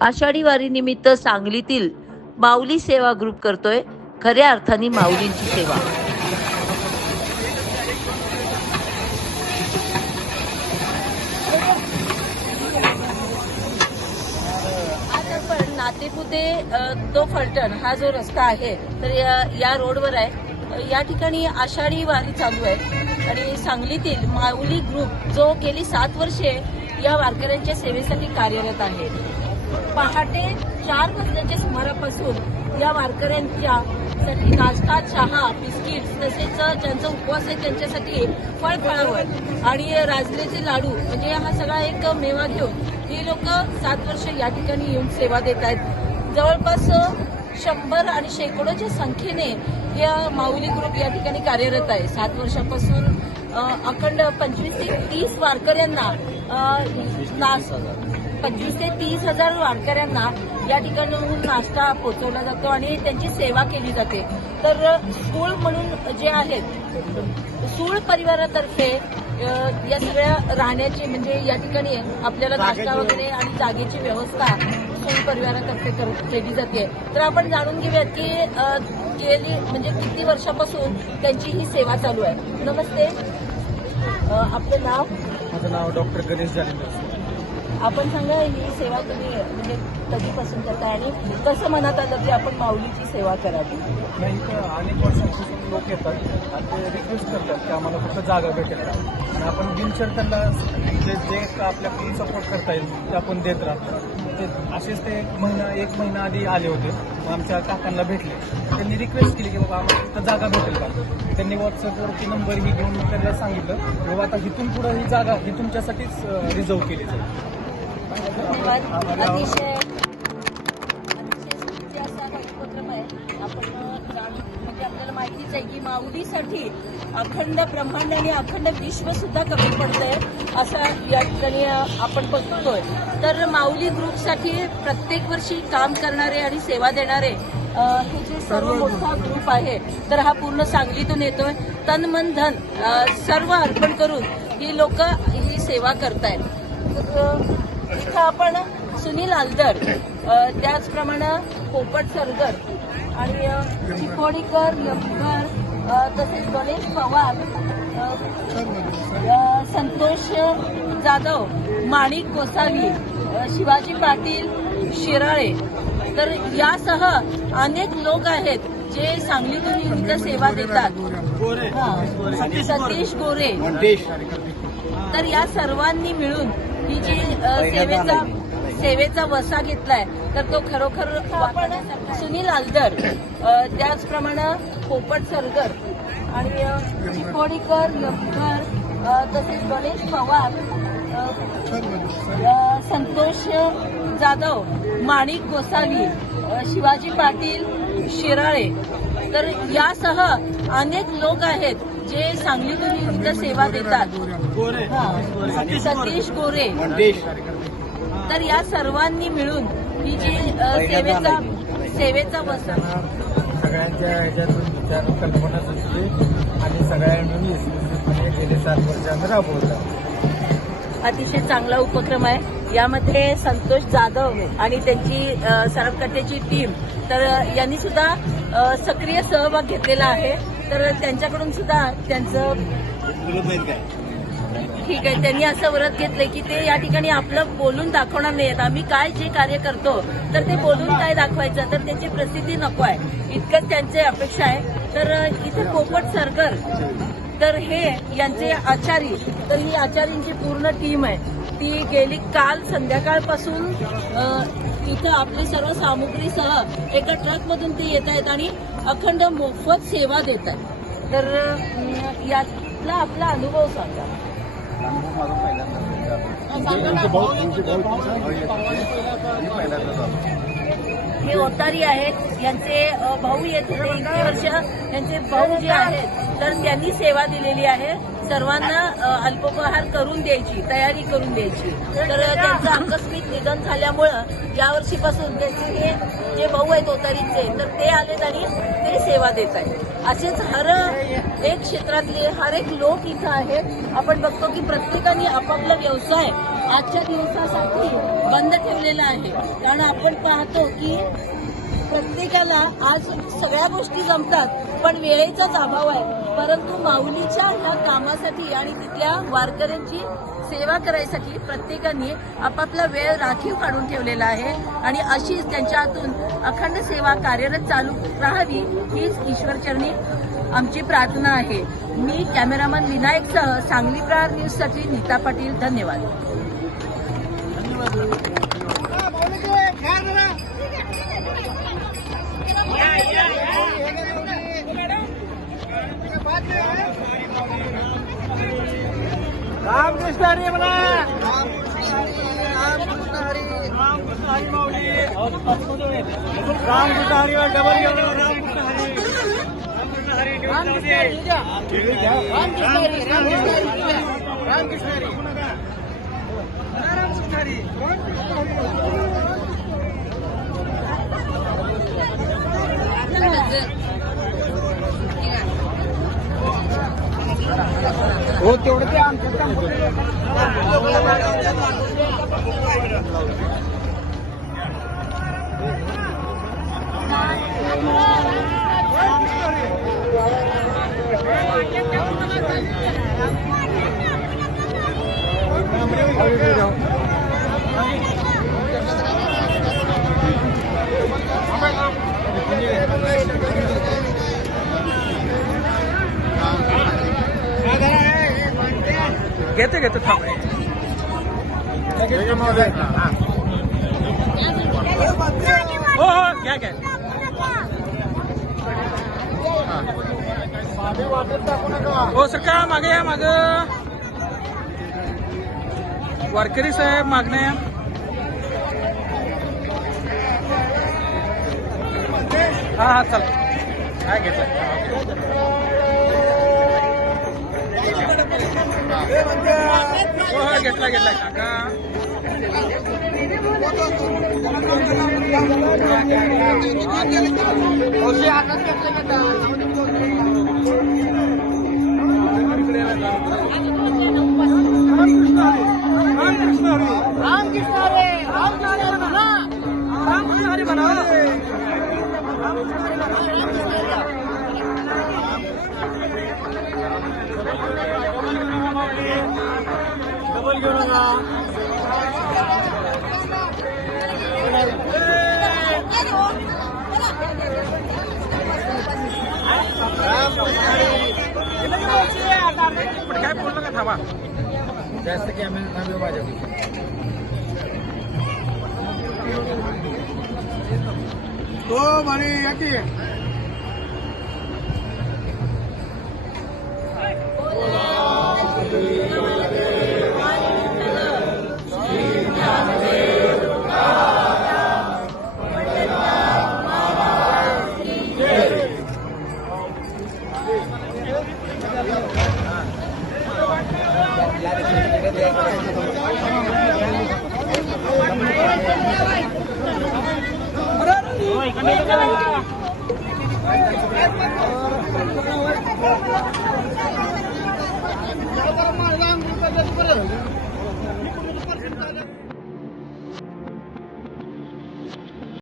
आषाढी वारीनिमित्त सांगलीतील माऊली सेवा ग्रुप करतोय. खऱ्या अर्थाने माऊलींची सेवा. नातेपुते तो फलटण हा जो रस्ता आहे तर या- या रोडवर आहे. या ठिकाणी आषाढी वारी चालू आहे. आणि सांगलीतील माऊली ग्रुप जो गेली सात वर्षे या वारकऱ्यांच्या सेवेसाठी कार्यरत आहे. पहाटे चार वाजल्याच्या सुमारापासून या वारकऱ्यांच्या साठी नाश्ता चहा बिस्किट्स तसेच ज्यांचा उपवास आहे त्यांच्यासाठी फळ फळावळ आणि राजलेचे लाडू म्हणजे हा सगळा एक मेवा घेऊन ही लोक सात वर्ष या ठिकाणी येऊन सेवा देत आहेत. जवळपास शंभर आणि शेकडोच्या संख्येने या माऊली ग्रुप या ठिकाणी कार्यरत आहे. सात वर्षापासून अखंड पंचवीस ते तीस वारकऱ्यांना नास पंचवीस ते तीस हजार वारकऱ्यांना या ठिकाणाहून नाश्ता पोचवला जातो आणि त्यांची सेवा केली जाते. तर सूळ म्हणून जे आहेत सूळ परिवारातर्फे या सगळ्या राहण्याची म्हणजे या ठिकाणी आपल्याला नाश्ता वगैरे आणि जागेची व्यवस्था सूळ परिवारातर्फे कर- केली जाते. तर आपण जाणून घेऊयात की गेली म्हणजे किती वर्षापासून त्यांची ही सेवा चालू आहे. नमस्ते. आपलं नाव? माझं नाव डॉक्टर गणेश जालिंदर. आपण सांगा ही सेवा तुम्ही म्हणजे कधीपासून करताय आणि कसं मनात आलं की आपण माऊलीची सेवा करावी? नाही इथं अनेक वर्षांपासून लोक येतात आणि ते रिक्वेस्ट करतात की आम्हाला फक्त जागा भेटेल का? आणि आपण बिनशर त्यांना जे जे का आपल्या सपोर्ट करता येईल ते आपण देत राहतो. ते असेच ते एक महिना एक महिना आधी आले होते. आमच्या काकांना भेटले. त्यांनी रिक्वेस्ट केली की बाबा आम्हाला फक्त जागा भेटेल का? त्यांनी व्हॉट्सअपवरती नंबर ही घेऊन त्यांना सांगितलं. की बाबा आता इथून पुढं ही जागा ही तुमच्यासाठीच रिझर्व केली जाईल. धन्यवाद. अतिशय अतिशय स्तुत्य असा हा उपक्रम आहे. आपण जाण- म्हणजे आपल्याला माहितीच आहे की माऊलीसाठी अखंड ब्रह्मांड आणि अखंड विश्व सुद्धा कमी पडतंय असा या ठिकाणी आपण बघतोय. तर माऊली ग्रुपसाठी प्रत्येक वर्षी काम करणारे आणि सेवा देणारे हे जे सर्व मोठा ग्रुप. आहे तर हा पूर्ण सांगलीतून येतोय. तन मन धन सर्व अर्पण करून ही लोक ही सेवा करतायत. आपण सुनील आलदर त्याचप्रमाणे पोपट सरगर आणि चिकोडीकर अ, तसेच गणेश पवार संतोष जाधव माणिक गोसावी शिवाजी पाटील शिराळे. तर यासह अनेक लोक आहेत जे सांगलीतून इथं सेवा देतात. हा. सतीश गोरे. तर या सर्वांनी मिळून ही जी सेवेचा सेवेचा वसा घेतलाय. तर तो खरोखर आपण सुनील आलदर त्याचप्रमाणे पोपट सरगर आणि चिकोडीकर यमकर तसेच गणेश पवार संतोष जाधव माणिक गोसावी शिवाजी पाटील शिराळे. तर यासह अनेक लोक आहेत जे सांगलीतून सेवा देतात. सतीश गोरे. तर या सर्वांनी मिळून ही जी सेवेचा सेवेचा वसा. सगळ्यांच्या ह्याच्यातून विचार कल्पना सुचली आणि सगळ्यांनी यशस्वीपणे गेले सात वर्ष आम्ही राबवलं. अतिशय चांगला उपक्रम आहे. यामध्ये संतोष जाधव आणि त्यांची अ, सरपकट्ट्याची टीम तर यांनी सुद्धा सक्रिय सहभाग घेतलेला आहे. तर त्यांच्याकडून सुद्धा त्यांचं ठीक आहे. त्यांनी असं व्रत घेतलंय की ते या ठिकाणी आपलं बोलून दाखवणार नाहीत. आम्ही काय जे कार्य करतो तर ते बोलून काय दाखवायचं? तर त्याची प्रसिद्धी नको आहे. इतकंच त्यांची अपेक्षा आहे. तर इथे पोपट सरकर तर हे यांचे आचारी तर ही आचार्यांची पूर्ण टीम आहे. ती गेली काल संध्याकाळपासून इथं आपली सर्व सामुग्रीसह एका ट्रकमधून ते येत आहेत आणि अखंड मोफत सेवा देत आहेत. तर यातला आपला अनुभव सांगा. हे ओतारी आहेत. यांचे भाऊ येत होते इतकी वर्ष. यांचे भाऊ जे आहेत तर त्यांनी सेवा दिलेली आहे. सर्वांना अल्पोपहार करून द्यायची तयारी करून द्यायची. तर त्यांचं आकस्मिक निधन झाल्यामुळं यावर्षीपासून त्यांचे हे जे भाऊ आहेत ओतारीचे तर ते आलेत आणि ते सेवा देत आहेत. असेच हर एक क्षेत्रातले हर एक लोक इथं आहेत. आपण बघतो की प्रत्येकाने आपापला व्यवसाय आजच्या दिवसासाठी बंद ठेवलेला आहे. कारण आपण पाहतो की प्रत्येकाला आज सगळ्या गोष्टी जमतात पण वेळेचाच अभाव आहे. परंतु माऊलीच्या ह्या कामासाठी आणि तिथल्या वारकऱ्यांची सेवा करायसाठी प्रत्येकाने आपापला वेळ राखीव काढून ठेवलेला आहे. आणि अशीच त्यांच्या हातून अखंड सेवा कार्यरत चालू राहावी हीच ईश्वरचरणी आमची प्रार्थना आहे. मी कॅमेरामन विनायकसह सांगली प्रार न्यूजसाठी नीता पाटील. धन्यवाद. रामकृष्ण हरी म्हणा रामकृष्ण हरी माऊली रामकृष्ण हरी डबल घेऊन रामकृष्ण हरी रामकृष्ण हरी रामकृष्ण हरी रामकृष्ण हरी रामकृष्ण हरी हो तेवढं ते आमच्या घेते घेते थांब. हो हो घ्या घ्या. हो सर का मागे या माग. वारकरी साहेब मागण्या या. हा हा चल. काय घेतलं हो हो घेतला घेतला. काका घेऊ नका पण काय बोललं का थांबा जास्त कॅमेरा थांबे माझ्या तो म्हणे